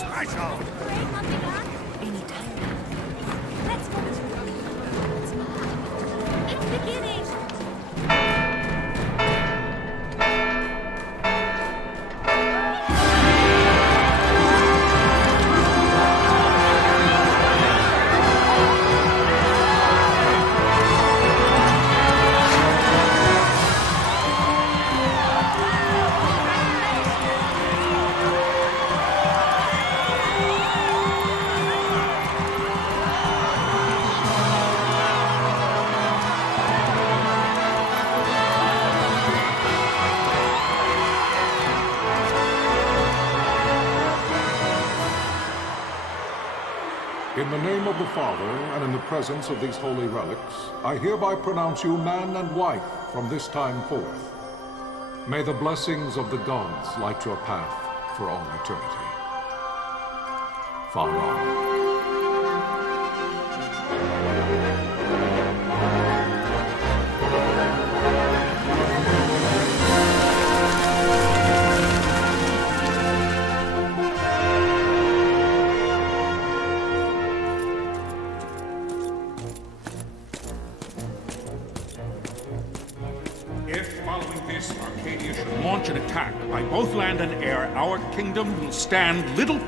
special! Anytime. Let's go. It's beginning. In the name of the Father, and in the presence of these holy relics, I hereby pronounce you man and wife from this time forth. May the blessings of the gods light your path for all eternity. Far on. If, following this, Arcadia should launch an attack by both land and air, our kingdom will stand little...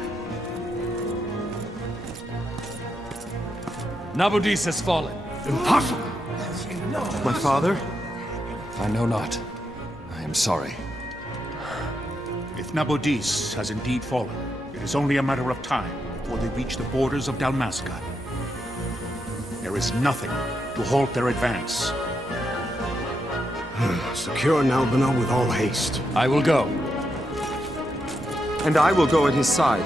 Nabudis has fallen. Impossible! My father? I know not. I am sorry. If Nabudis has indeed fallen, it is only a matter of time before they reach the borders of Dalmasca. There is nothing to halt their advance. Secure Nalbina with all haste. I will go. And I will go at his side.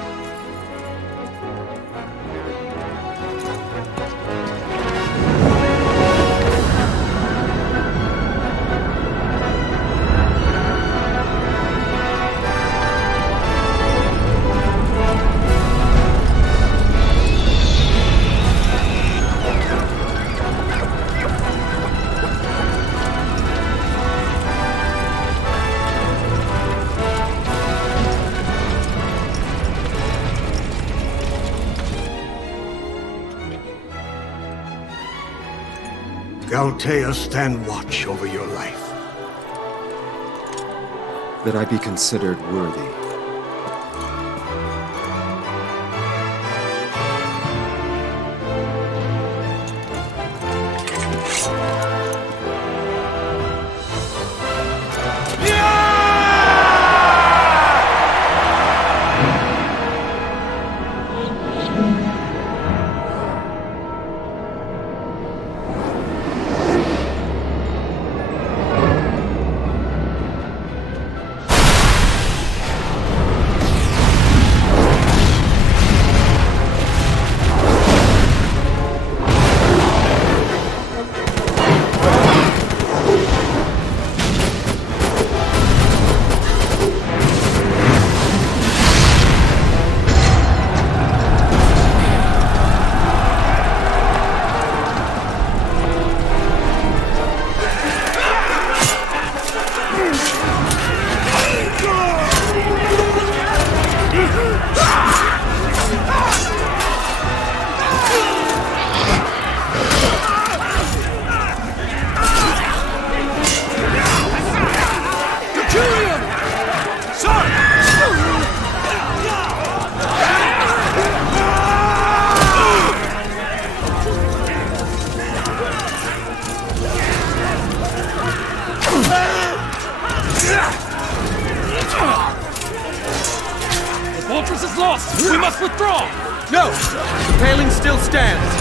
Galtea, stand watch over your life. That I be considered worthy. The fortress is lost! We must withdraw! No! The paling still stands!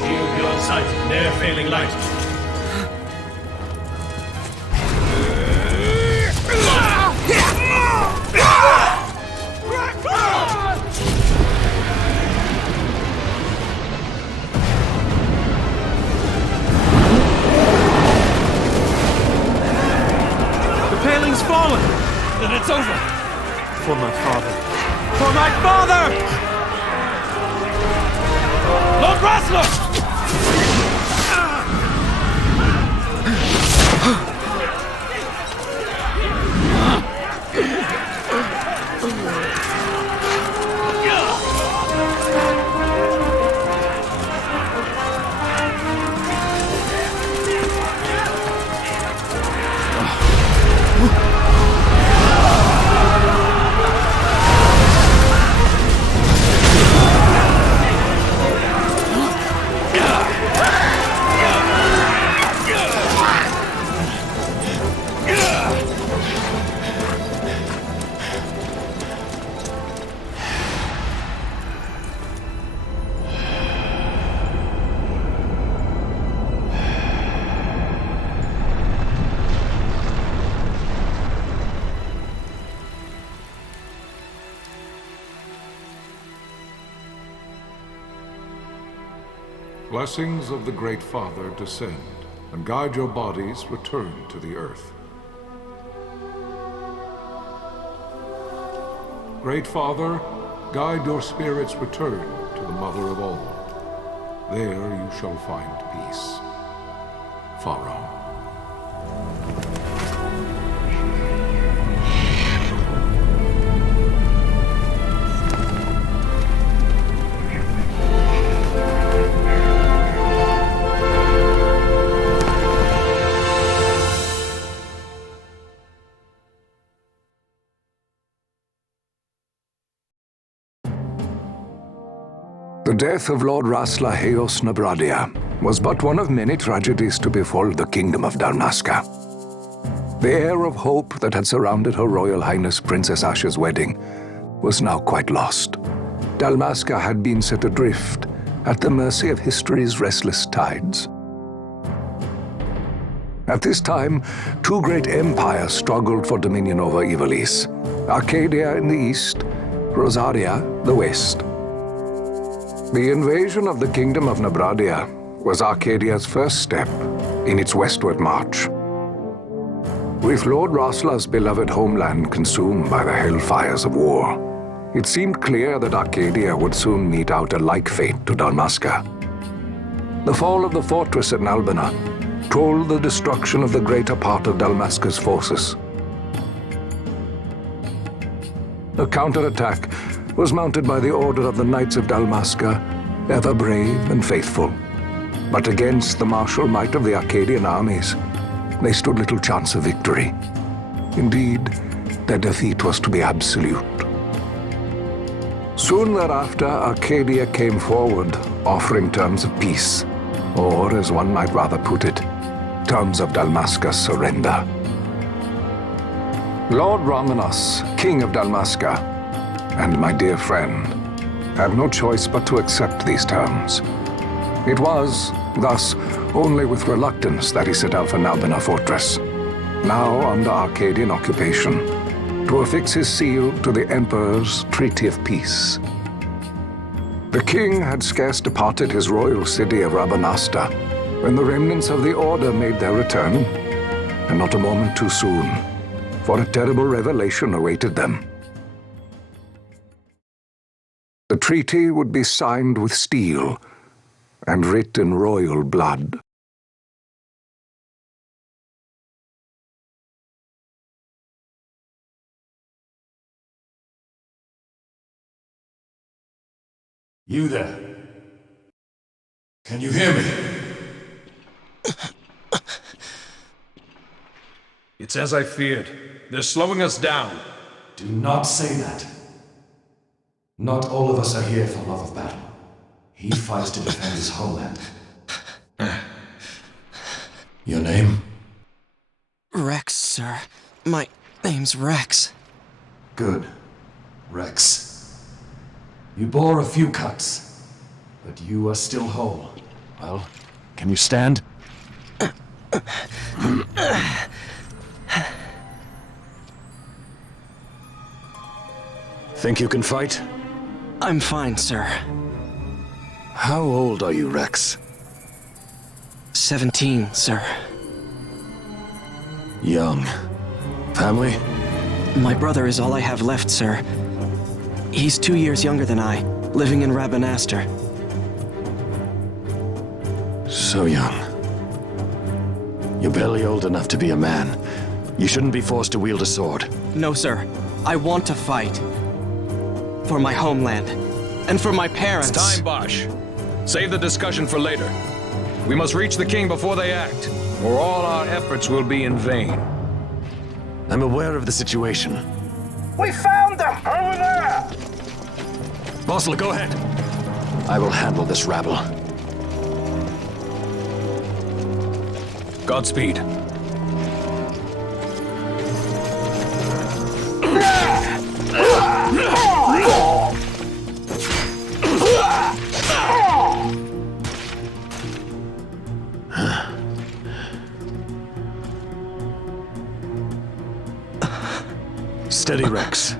Shield be on sight, ne'er failing light. The paling's fallen! Then it's over! For my father. For my father! Lord Rasler! blessings of the Great Father descend, and guide your bodies return to the earth. Great Father, guide your spirits return to the Mother of all. There you shall find peace. Pharaoh. The death of Lord Rasla Heos Nabradia was but one of many tragedies to befall the kingdom of Dalmasca. The air of hope that had surrounded Her Royal Highness Princess Asha's wedding was now quite lost. Dalmasca had been set adrift at the mercy of history's restless tides. At this time, two great empires struggled for dominion over Ivalice: Arcadia in the east, Rosaria the west. The invasion of the Kingdom of Nabradia was Arcadia's first step in its westward march. With Lord Rasla's beloved homeland consumed by the hellfires of war, it seemed clear that Arcadia would soon mete out a like fate to Dalmasca. The fall of the fortress at Nalbina told the destruction of the greater part of Dalmasca's forces. A counterattack was mounted by the order of the Knights of Dalmasca, ever brave and faithful. But against the martial might of the Arcadian armies, they stood little chance of victory. Indeed, their defeat was to be absolute. Soon thereafter, Arcadia came forward, offering terms of peace, or, as one might rather put it, terms of Dalmasca's surrender. Lord Romanos, King of Dalmasca, and my dear friend, had no choice but to accept these terms. It was, thus, only with reluctance that he set out for Nalbina Fortress, now under Arcadian occupation, to affix his seal to the Emperor's Treaty of Peace. The king had scarce departed his royal city of Rabanasta when the remnants of the Order made their return, and not a moment too soon, for a terrible revelation awaited them. The treaty would be signed with steel and writ in royal blood. You there? Can you hear me? It's as I feared. They're slowing us down. Do not say that. Not all of us are here for love of battle. He fights to defend his homeland. Your name? Rex, sir. My name's Rex. Good. Rex. You bore a few cuts, but you are still whole. Well, can you stand? Think you can fight? I'm fine, sir. How old are you, Rex? 17, sir. Young. Family? My brother is all I have left, sir. He's 2 years younger than I, living in Rabanastre. So young. You're barely old enough to be a man. You shouldn't be forced to wield a sword. No, sir. I want to fight. For my homeland. And for my parents. It's time, Bosch. Save the discussion for later. We must reach the king before they act, or all our efforts will be in vain. I'm aware of the situation. We found them! Over there! Bossel, go ahead. I will handle this rabble. Godspeed. Steady, Rex.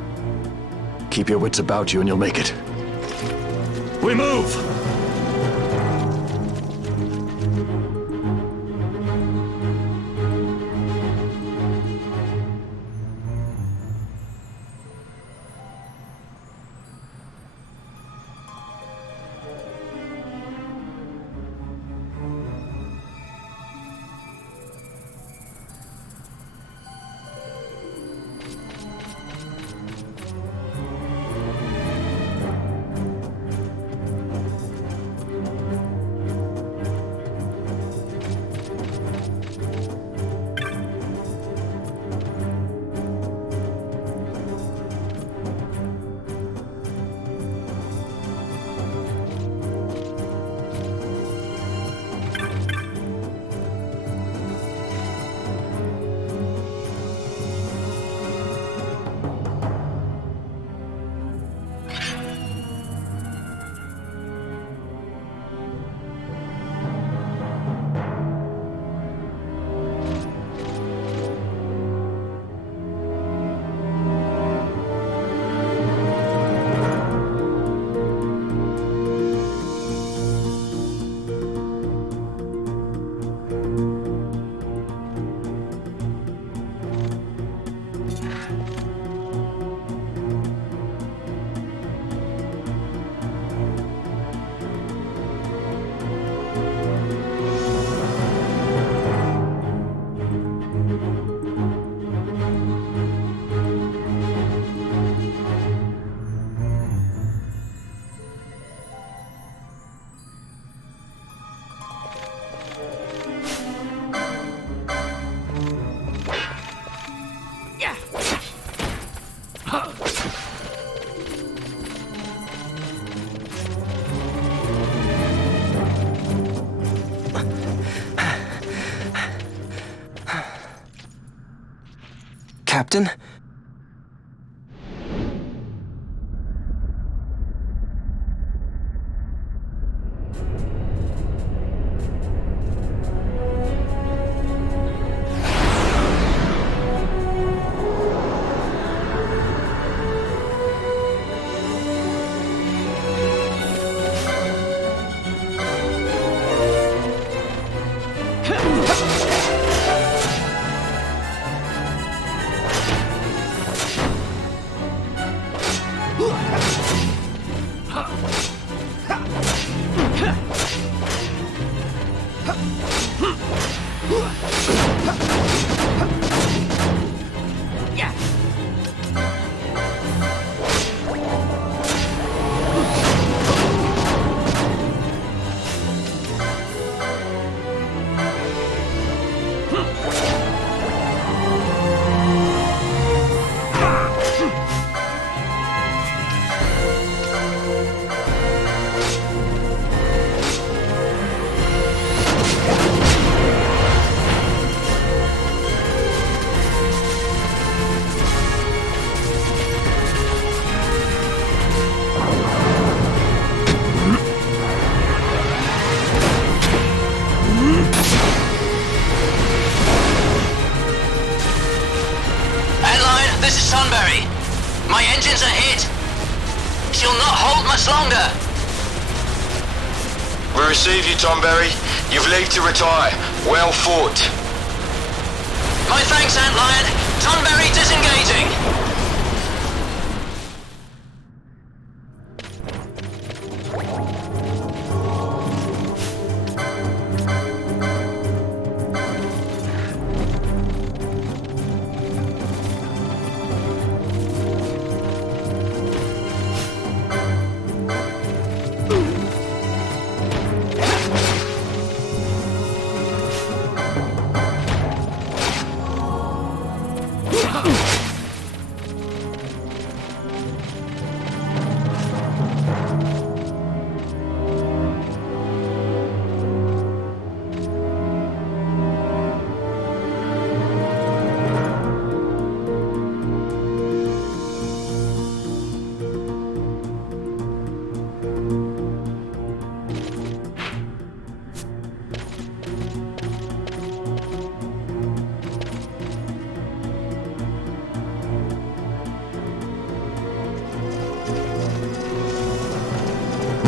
Keep your wits about you and you'll make it. We move! Captain? My engines are hit! She'll not hold much longer! We receive you, Tonberry. You've leave to retire. Well fought. My thanks, Antlion. Tonberry disengaging!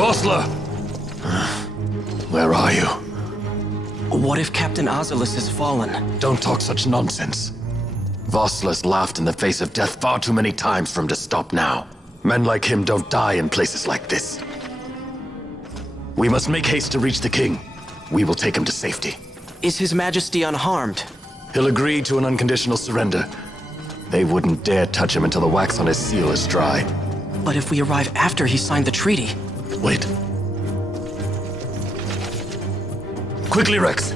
Vossler! Where are you? What if Captain Ozolus has fallen? Don't talk such nonsense. Vossler's laughed in the face of death far too many times for him to stop now. Men like him don't die in places like this. We must make haste to reach the king. We will take him to safety. Is His Majesty unharmed? He'll agree to an unconditional surrender. They wouldn't dare touch him until the wax on his seal is dry. But if we arrive after he signed the treaty... Wait. Quickly, Rex!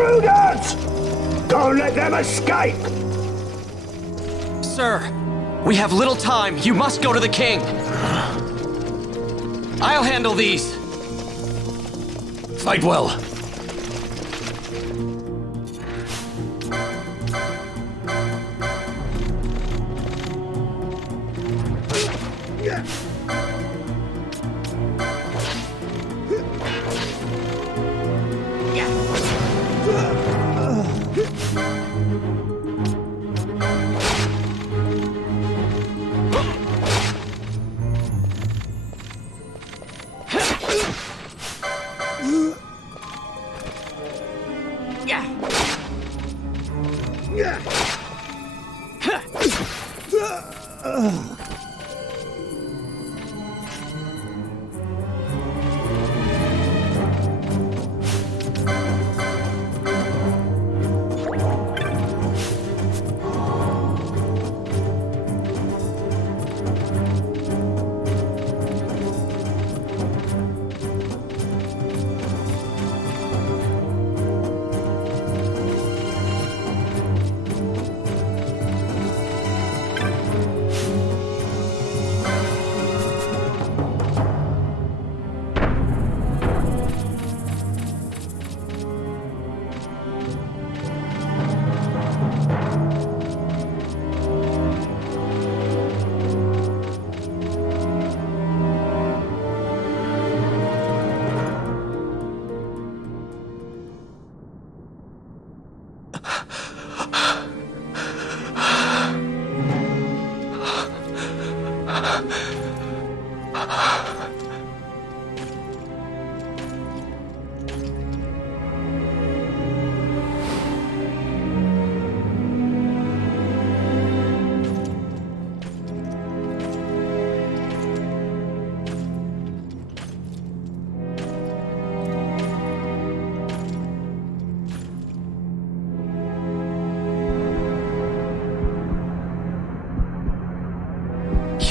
intruders! Don't let them escape! Sir, we have little time. You must go to the king. I'll handle these. Fight well.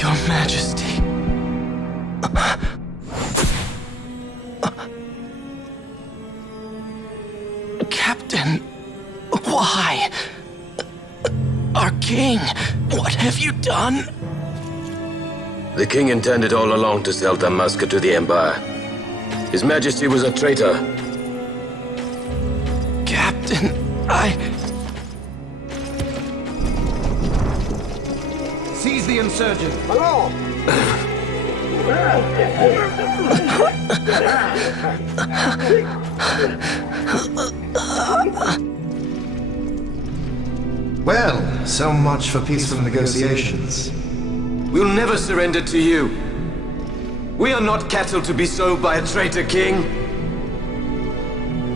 Your Majesty. Captain, why? Our king, what have you done? The king intended all along to sell Dalmasca to the Empire. His Majesty was a traitor. Captain, Seize the insurgent! Hello! Well, so much for peaceful negotiations. We'll never surrender to you. We are not cattle to be sold by a traitor king.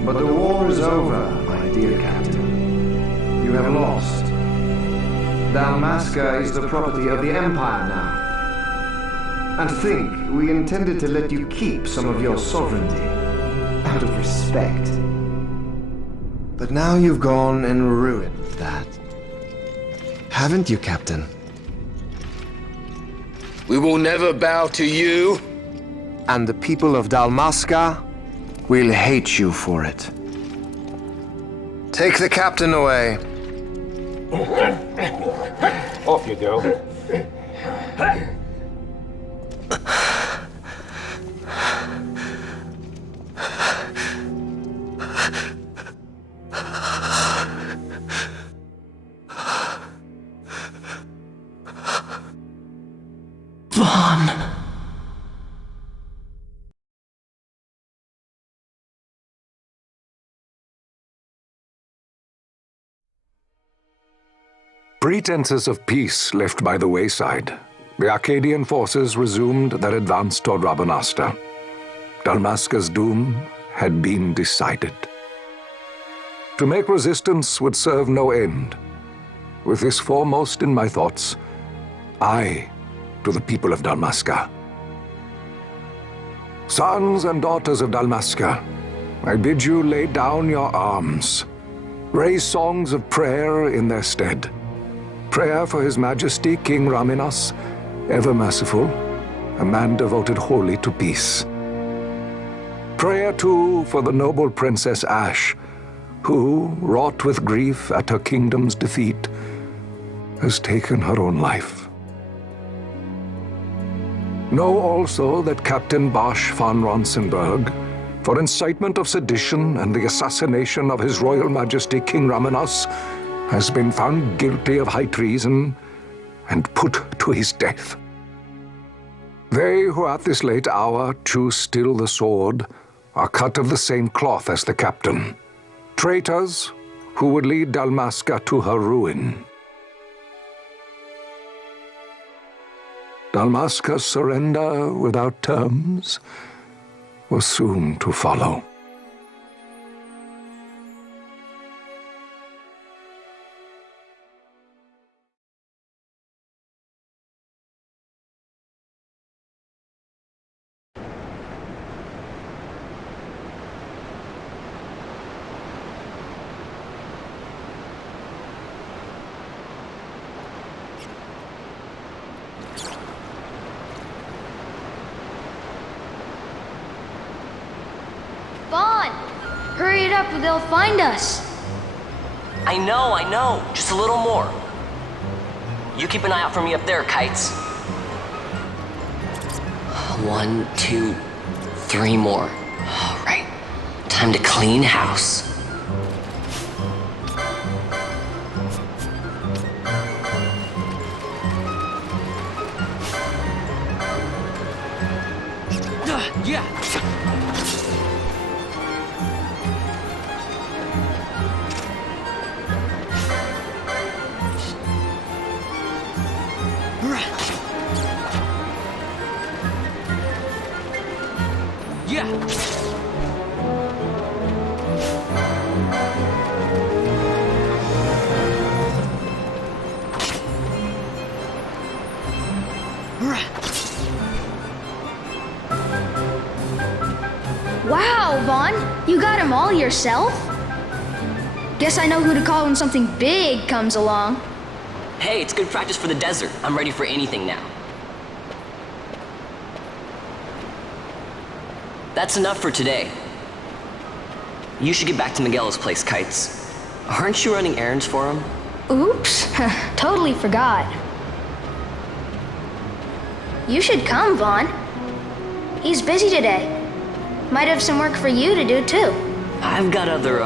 But the war is over, my dear Captain. You have lost. Dalmasca is the property of the Empire now. And think, we intended to let you keep some of your sovereignty, out of respect. But now you've gone and ruined that. Haven't you, Captain? We will never bow to you. And the people of Dalmasca will hate you for it. Take the captain away. Off you go. Vaughn. Pretenses of peace left by the wayside, the Arcadian forces resumed their advance toward Rabanasta. Dalmasca's doom had been decided. To make resistance would serve no end. With this foremost in my thoughts, I to the people of Dalmasca. Sons and daughters of Dalmasca, I bid you lay down your arms. Raise songs of prayer in their stead. Prayer for His Majesty King Raminas, ever merciful, a man devoted wholly to peace. Prayer, too, for the noble Princess Ash, who, wrought with grief at her kingdom's defeat, has taken her own life. Know also that Captain Bosch von Ronsenberg, for incitement of sedition and the assassination of His Royal Majesty King Ramenos, has been found guilty of high treason and put to his death. They who at this late hour choose still the sword are cut of the same cloth as the captain. Traitors who would lead Dalmasca to her ruin. Dalmasca's surrender without terms was soon to follow. Vaughn! Hurry it up or they'll find us! I know. Just a little more. You keep an eye out for me up there, Kites. 1, 2, 3 more. All right. Time to clean house. Yeah! Wow, Vaughn! You got him all yourself? Guess I know who to call when something big comes along. Hey, it's good practice for the desert. I'm ready for anything now. That's enough for today. You should get back to Miguel's place, Kites. Aren't you running errands for him? Oops, totally forgot. You should come, Vaughn. He's busy today. Might have some work for you to do, too. I've got other,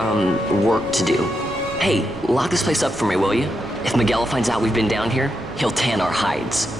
work to do. Hey, lock this place up for me, will you? If Miguel finds out we've been down here, he'll tan our hides.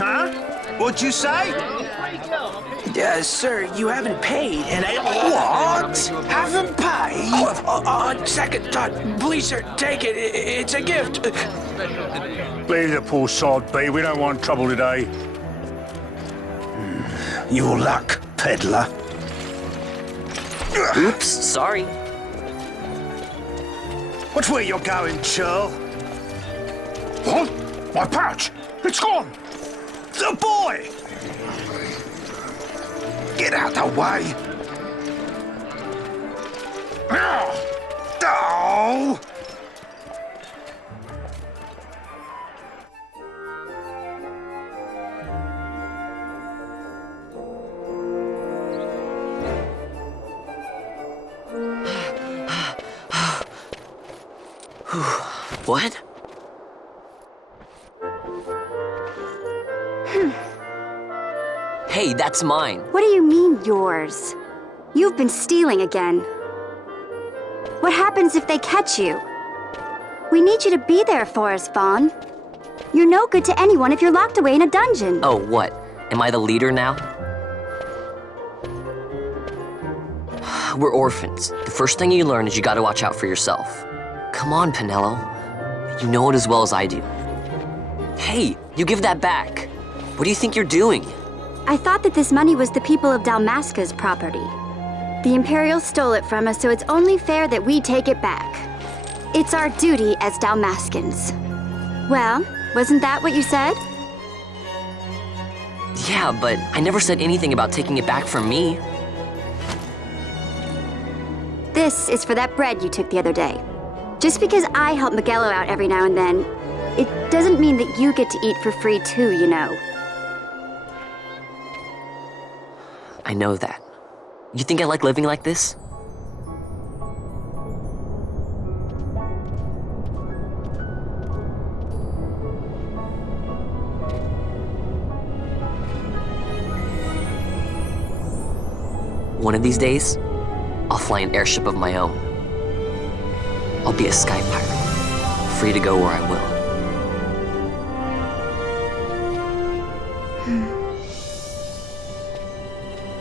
Huh? What'd you say? Sir, you haven't paid, and I... What? Haven't paid? On second thought, please, sir, take it. It's a gift. Leave the poor sod be. We don't want trouble today. Your luck, peddler. Oops, sorry. Watch where you're going, churl. What? My pouch! It's gone! The boy! Get out the way! Oh! What? Hey, that's mine. What do you mean, yours? You've been stealing again. What happens if they catch you? We need you to be there for us, Vaughn. You're no good to anyone if you're locked away in a dungeon. Oh, what? Am I the leader now? We're orphans. The first thing you learn is you gotta watch out for yourself. Come on, Pinello. You know it as well as I do. Hey, you give that back. What do you think you're doing? I thought that this money was the people of Dalmasca's property. The Imperials stole it from us, so it's only fair that we take it back. It's our duty as Dalmaskins. Well, wasn't that what you said? Yeah, but I never said anything about taking it back from me. This is for that bread you took the other day. Just because I help Miguelo out every now and then, it doesn't mean that you get to eat for free too, you know. I know that. You think I like living like this? One of these days, I'll fly an airship of my own. I'll be a sky pirate, free to go where I will.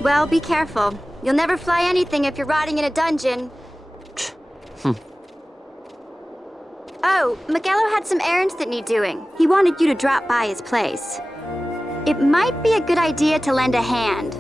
Well, be careful. You'll never fly anything if you're rotting in a dungeon. Oh, Miguelo had some errands that need doing. He wanted you to drop by his place. It might be a good idea to lend a hand.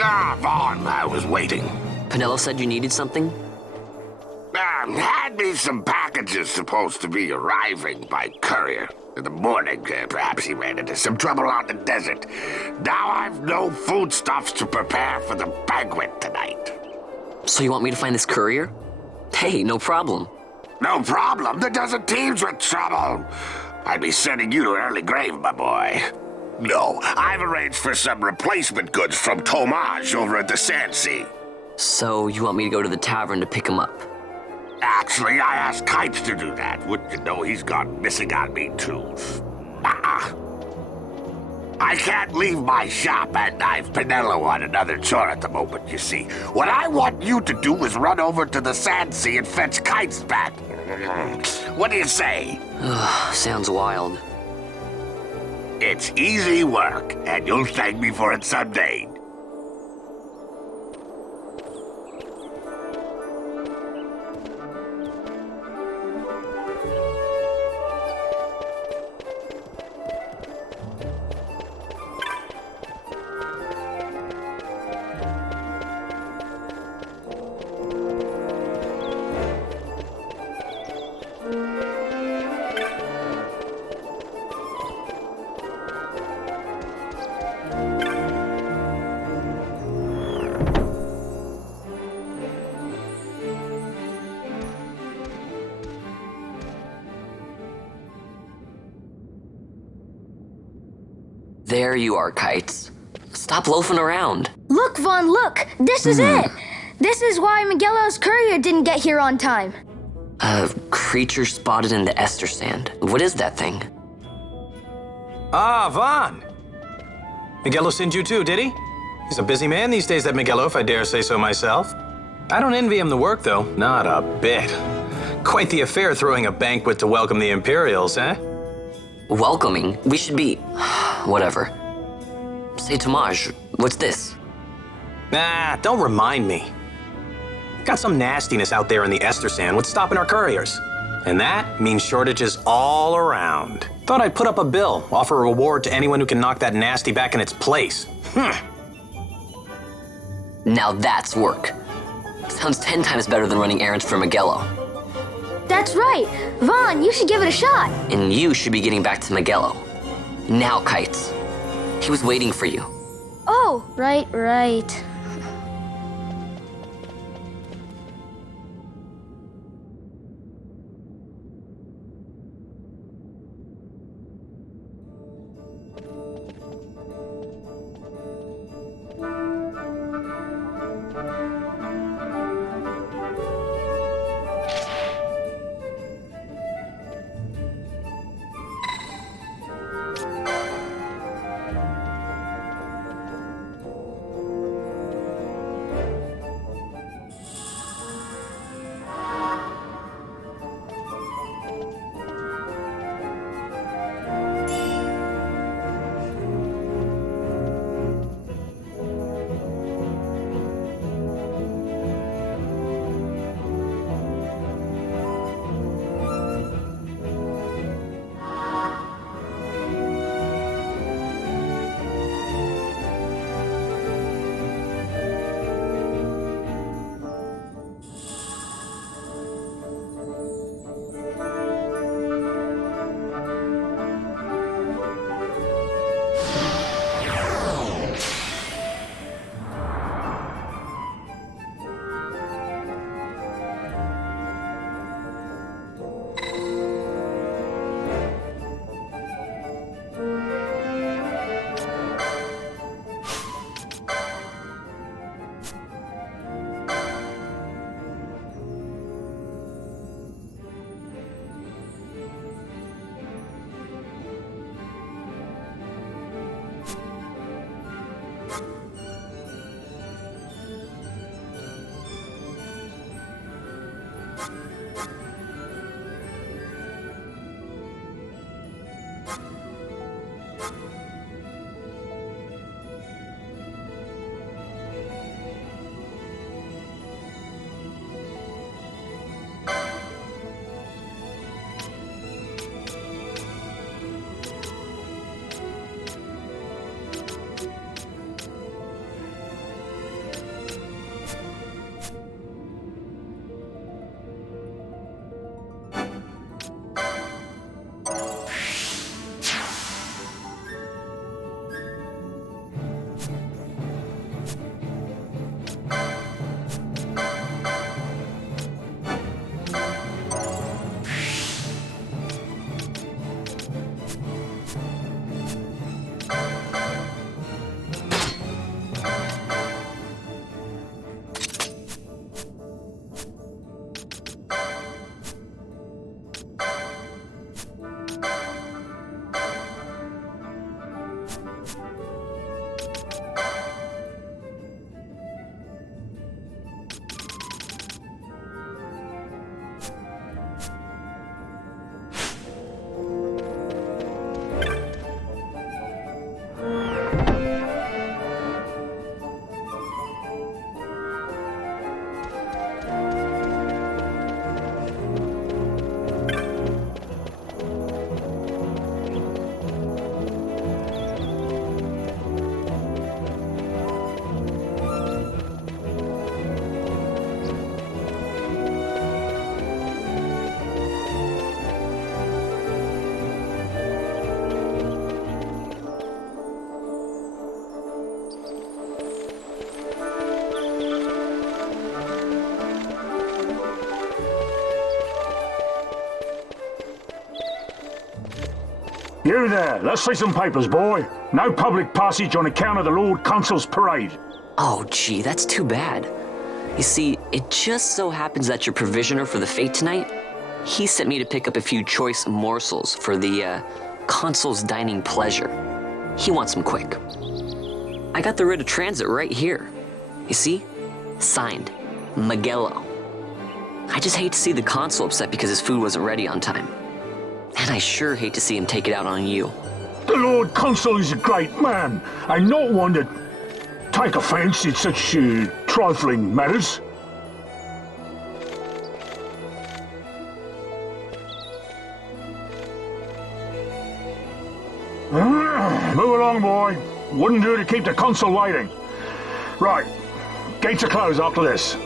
Ah, Vaughn, I was waiting. Penelo said you needed something? Had me some packages supposed to be arriving by courier. In the morning, perhaps he ran into some trouble on the desert. Now I've no foodstuffs to prepare for the banquet tonight. So you want me to find this courier? Hey, no problem. No problem. The desert teems with trouble. I'd be sending you to an early grave, my boy. No, I've arranged for some replacement goods from Tomage over at the Sandsea. So you want me to go to the tavern to pick him up? Actually, I asked Kites to do that. Wouldn't you know he's gone missing on me, too? I can't leave my shop, and I've Penelo on another chore at the moment, you see. What I want you to do is run over to the Sandsea and fetch Kites back. What do you say? Sounds wild. It's easy work, and you'll thank me for it someday. There you are, Kites. Stop loafing around. Look, Vaughn, look! This is it! This is why Miguelo's courier didn't get here on time. A creature spotted in the Ester Sand. What is that thing? Ah, Vaughn! Miguelo sent you too, did he? He's a busy man these days, that Miguelo, if I dare say so myself. I don't envy him the work, though. Not a bit. Quite the affair throwing a banquet to welcome the Imperials, eh? Welcoming? We should be... whatever. Say, Tomage, what's this? Nah, don't remind me. Got some nastiness out there in the Ester Sand. What's stopping our couriers? And that means shortages all around. Thought I'd put up a bill, offer a reward to anyone who can knock that nasty back in its place. Now that's work. Sounds 10 times better than running errands for Miguelo. That's right. Vaughn, you should give it a shot. And you should be getting back to Magello. Now, Kites. He was waiting for you. Oh, right. You there, let's see some papers, boy. No public passage on account of the Lord Consul's parade. Oh, gee, that's too bad. You see, it just so happens that your provisioner for the fete tonight, he sent me to pick up a few choice morsels for the, Consul's dining pleasure. He wants them quick. I got the writ of transit right here. You see? Signed, Magello. I just hate to see the Consul upset because his food wasn't ready on time. And I sure hate to see him take it out on you. The Lord Consul is a great man, and not one to take offense in such trifling matters. Move along, boy. Wouldn't do to keep the Consul waiting. Right. Gates are closed after this.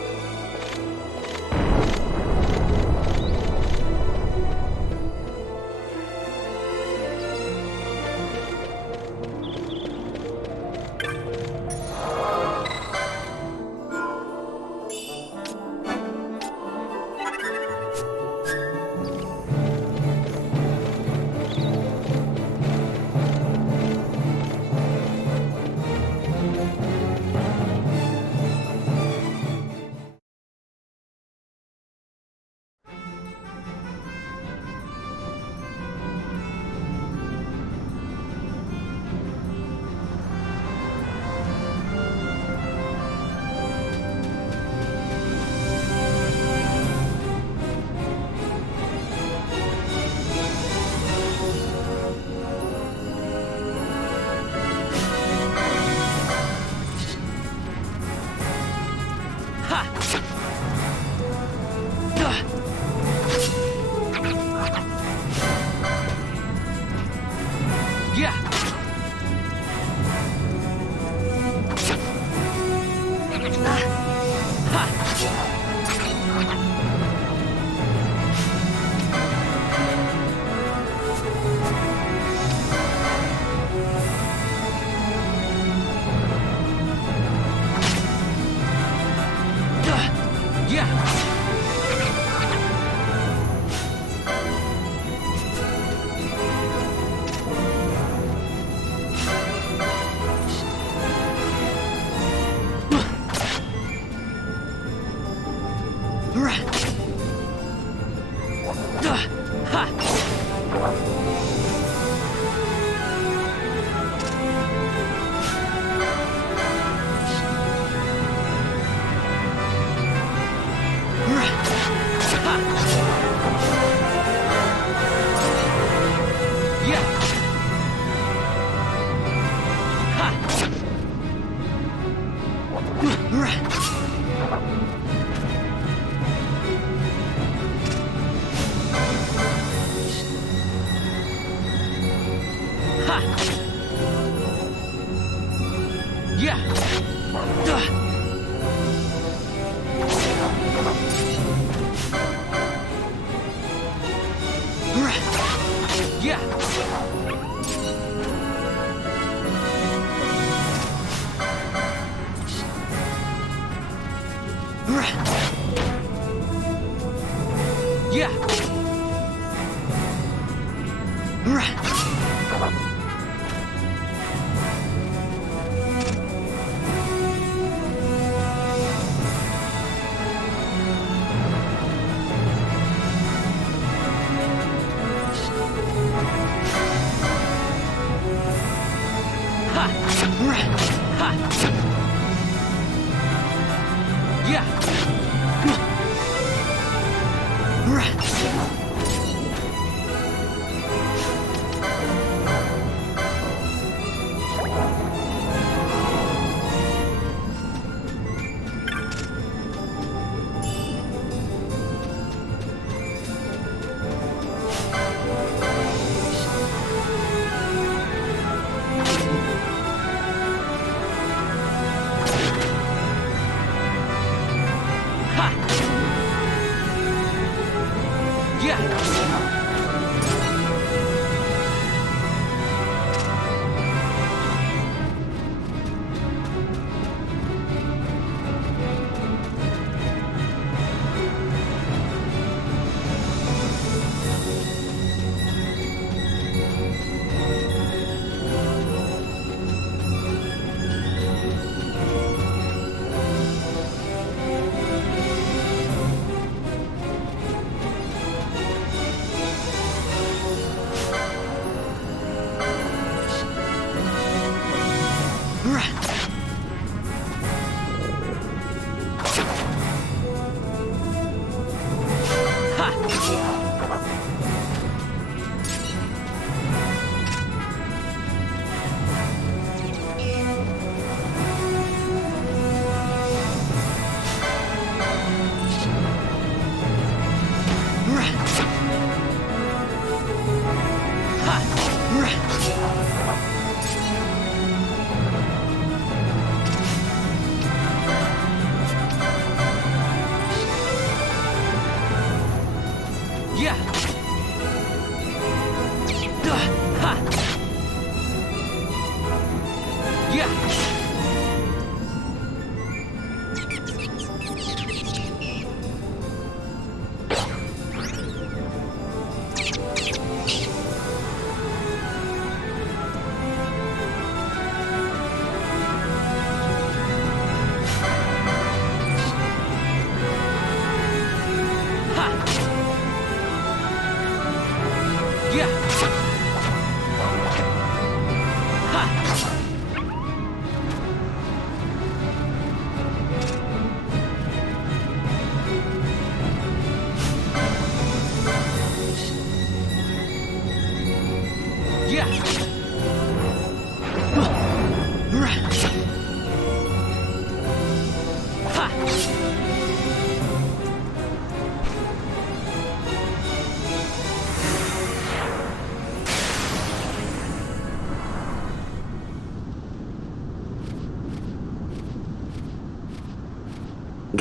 Yeah. Yeah. Yeah.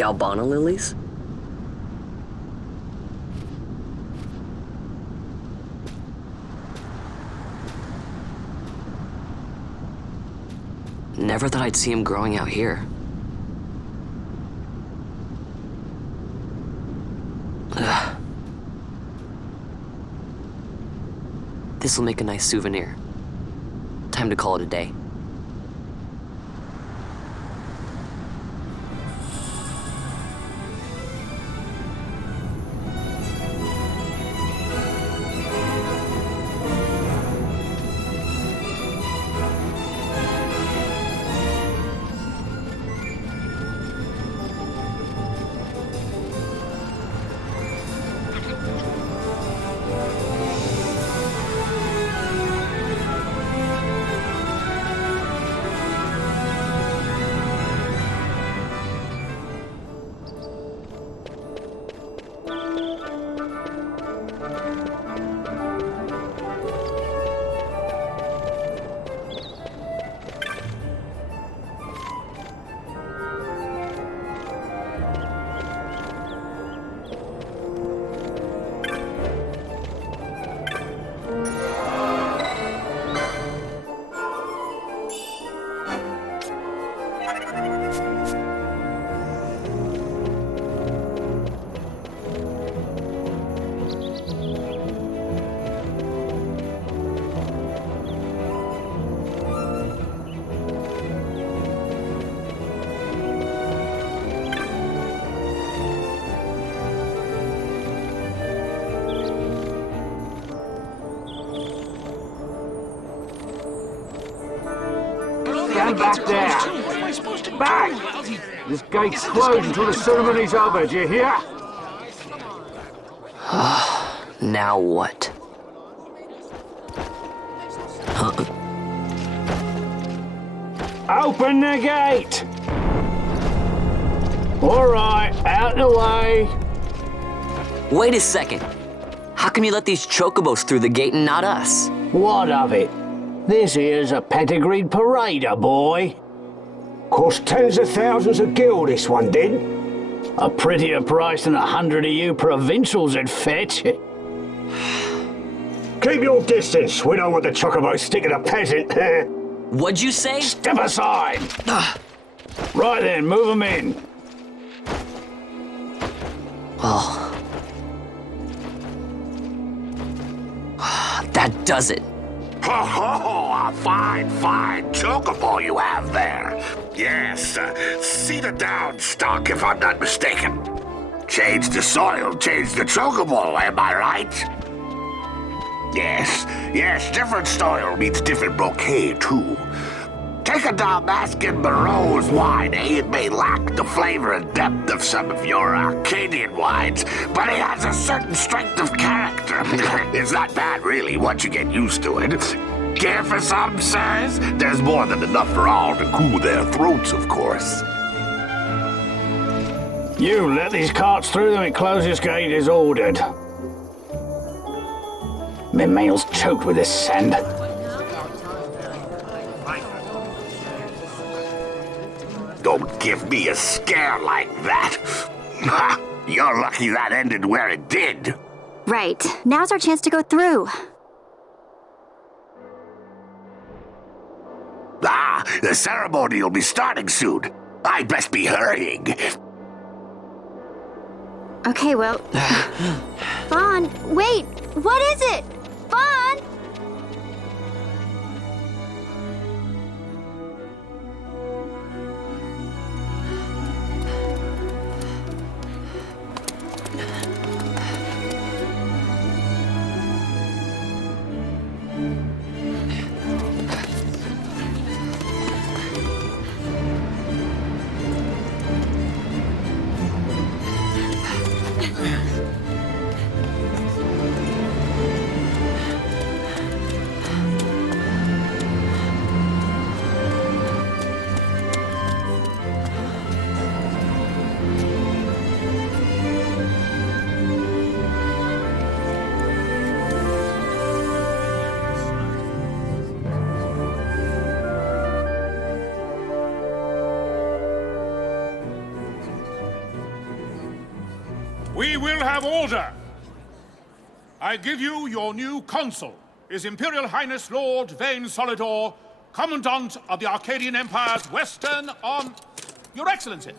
Galbana lilies? Never thought I'd see him growing out here. Ugh. This'll make a nice souvenir. Time to call it a day. Stand back there! Back! This gate's closed until the ceremony's over, do you hear? Now what? Open the gate! Alright, out the way. Wait a second. How come you let these chocobos through the gate and not us? What of it? This here's a pedigreed parader, boy. Cost tens of thousands of gil, this one did. A prettier price than 100 of you provincials would fetch. Keep your distance. We don't want the chocobo sticking a peasant. What'd you say? Step aside. Right then, move them in. Well... that does it. Ho ho! A fine chocobo you have there. Yes, cedar down stock if I'm not mistaken. Change the soil, change the chocobo, am I right? Yes, different soil means different bouquet too. Take a Dalmascan Barreau's wine, It may lack the flavor and depth of some of your Arcadian wines, but it has a certain strength of character. It's not bad, really, once you get used to it. Care for some, sirs? There's more than enough for all to cool their throats, of course. You let these carts through and close this gate as ordered. My mail's choked with this sand. Don't give me a scare like that. You're lucky that ended where it did. Right. Now's our chance to go through. The ceremony will be starting soon. I'd best be hurrying. Okay, well... Vaughn, wait! What is it? Vaughn! We will have order. I give you your new consul, His Imperial Highness Lord Vane Solidor, Commandant of the Arcadian Empire's Western on... Your Excellency.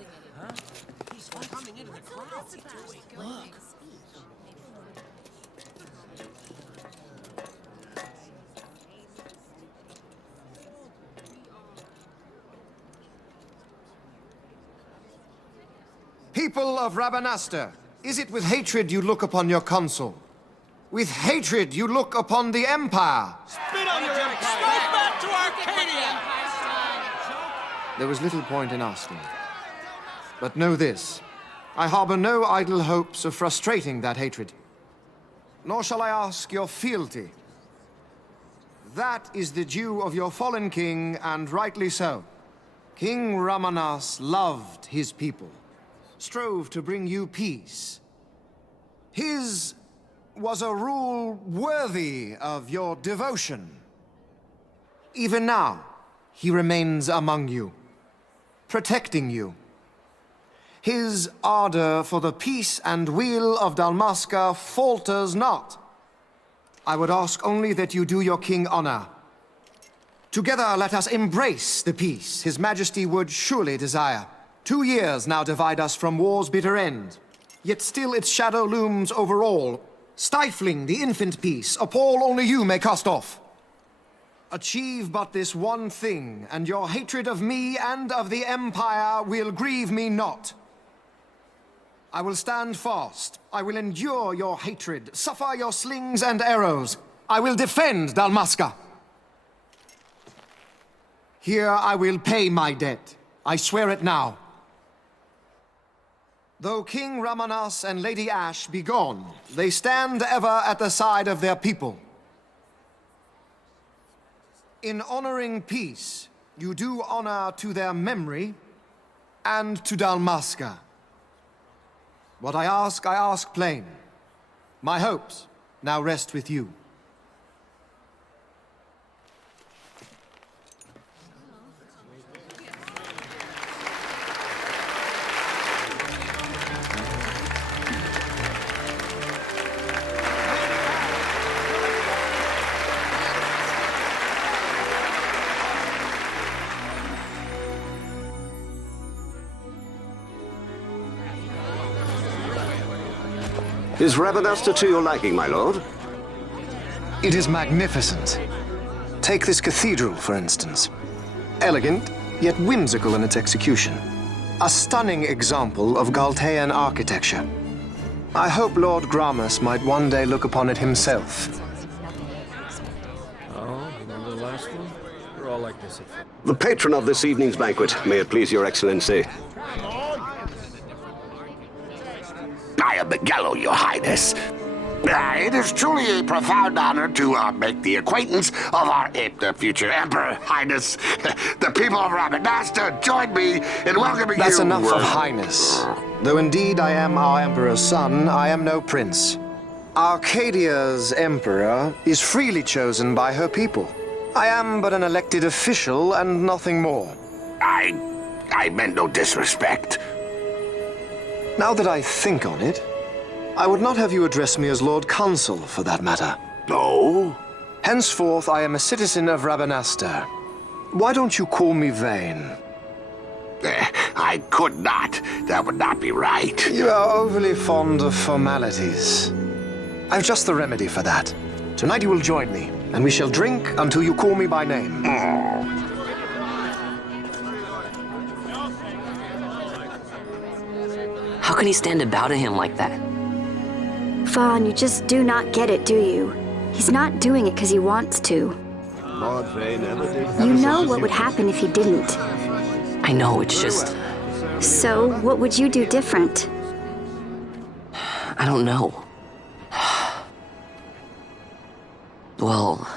People of Rabanastre, is it with hatred you look upon your consul? With hatred you look upon the Empire? Spit on your empire! Strike back to Arcadia! There was little point in asking. But know this, I harbor no idle hopes of frustrating that hatred. Nor shall I ask your fealty. That is the due of your fallen king, and rightly so. King Ramanas loved his people, strove to bring you peace. His was a rule worthy of your devotion. Even now, he remains among you, protecting you. His ardor for the peace and weal of Dalmasca falters not. I would ask only that you do your king honor. Together let us embrace the peace His Majesty would surely desire. 2 years now divide us from war's bitter end, yet still its shadow looms over all, stifling the infant peace a pall only you may cast off. Achieve but this one thing, and your hatred of me and of the Empire will grieve me not. I will stand fast. I will endure your hatred, suffer your slings and arrows. I will defend Dalmasca. Here I will pay my debt. I swear it now. Though King Ramanas and Lady Ash be gone, they stand ever at the side of their people. In honoring peace, you do honor to their memory and to Dalmasca. What I ask plain. My hopes now rest with you. Is Rabanasta to your liking, my lord? It is magnificent. Take this cathedral, for instance. Elegant, yet whimsical in its execution. A stunning example of Galtean architecture. I hope Lord Gramus might one day look upon it himself. Oh, remember the last one? We're all like this. The patron of this evening's banquet, may it please your excellency. I am Miguelo, your highness. It is truly a profound honor to make the acquaintance of our future emperor, highness. The people of Rabanasta join me in welcoming you. That's enough of highness. Though indeed I am our emperor's son, I am no prince. Arcadia's emperor is freely chosen by her people. I am but an elected official and nothing more. I meant no disrespect. Now that I think on it, I would not have you address me as Lord Consul, for that matter. No? Henceforth, I am a citizen of Rabanasta. Why don't you call me Vane? I could not. That would not be right. You are overly fond of formalities. I've just the remedy for that. Tonight you will join me, and we shall drink until you call me by name. How can he stand about to him like that? Vaughn, you just do not get it, do you? He's not doing it because he wants to. You know what would happen if he didn't. I know, it's just... So, what would you do different? I don't know. Well...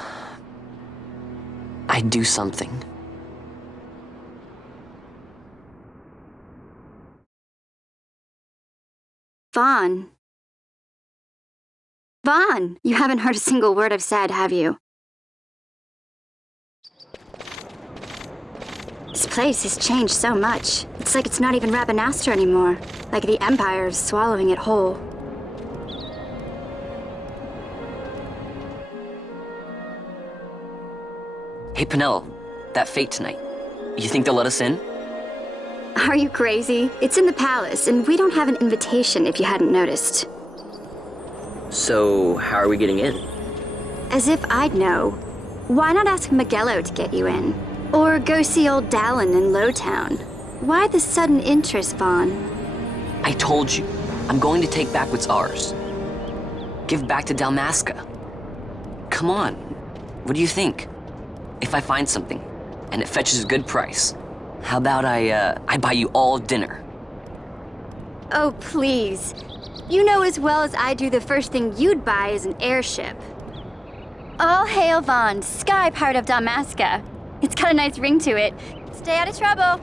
I'd do something. Vaughn. Vaughn! You haven't heard a single word I've said, have you? This place has changed so much. It's like it's not even Rabanasta anymore. Like the Empire is swallowing it whole. Hey, Penel, that fete tonight. You think they'll let us in? Are you crazy? It's in the palace, and we don't have an invitation if you hadn't noticed. So, how are we getting in? As if I'd know. Why not ask Miguelo to get you in? Or go see old Dallin in Lowtown? Why the sudden interest, Vaughn? I told you, I'm going to take back what's ours. Give back to Dalmasca. Come on, what do you think? If I find something, and it fetches a good price, how about I buy you all dinner? Oh, please. You know as well as I do the first thing you'd buy is an airship. All hail Vaughn, sky part of Dalmasca. It's got a nice ring to it. Stay out of trouble.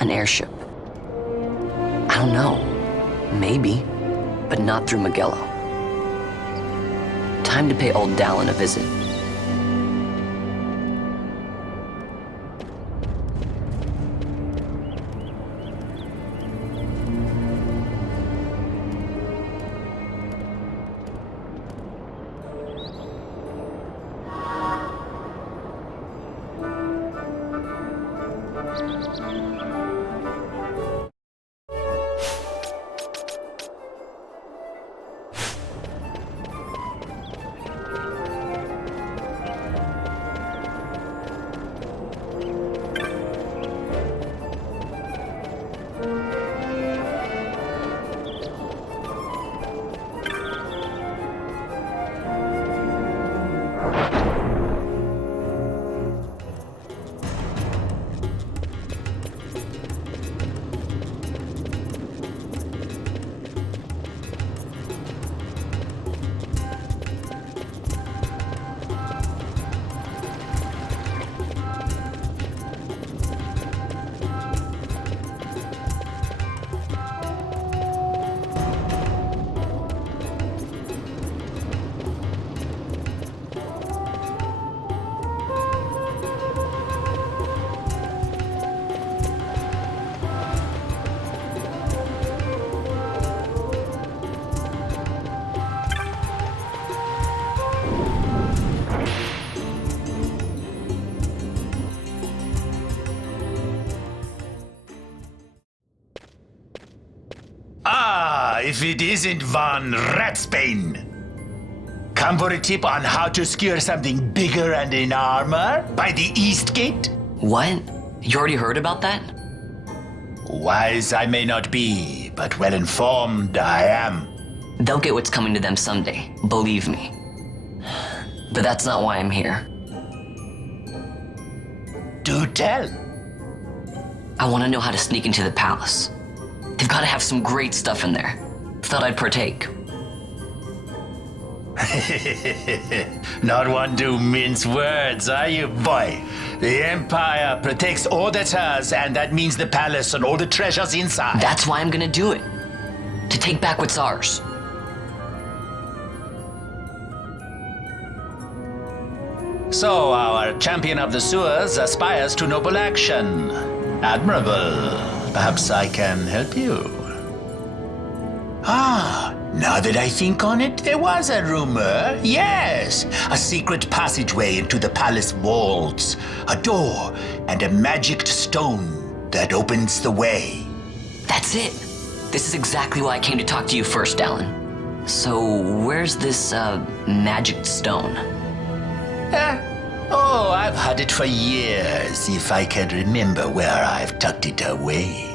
An airship. I don't know. Maybe, but not through Miguelo. Time to pay old Dallin a visit. if it isn't Von Ratsbane. Come for a tip on how to secure something bigger and in armor by the East Gate? What? You already heard about that? Wise I may not be, but well informed I am. They'll get what's coming to them someday, believe me. But that's not why I'm here. Do tell. I want to know how to sneak into the palace. They've got to have some great stuff in there. Thought I'd partake. Not one to mince words, are you, boy? The Empire protects all that's hers, and that means the palace and all the treasures inside. That's why I'm gonna do it. To take back what's ours. So, our champion of the sewers aspires to noble action. Admirable. Perhaps I can help you. Now that I think on it, there was a rumor. Yes, a secret passageway into the palace vaults, a door, and a magic stone that opens the way. That's it. This is exactly why I came to talk to you first, Alan. So, where's this, magic stone? Oh, I've had it for years, if I can remember where I've tucked it away.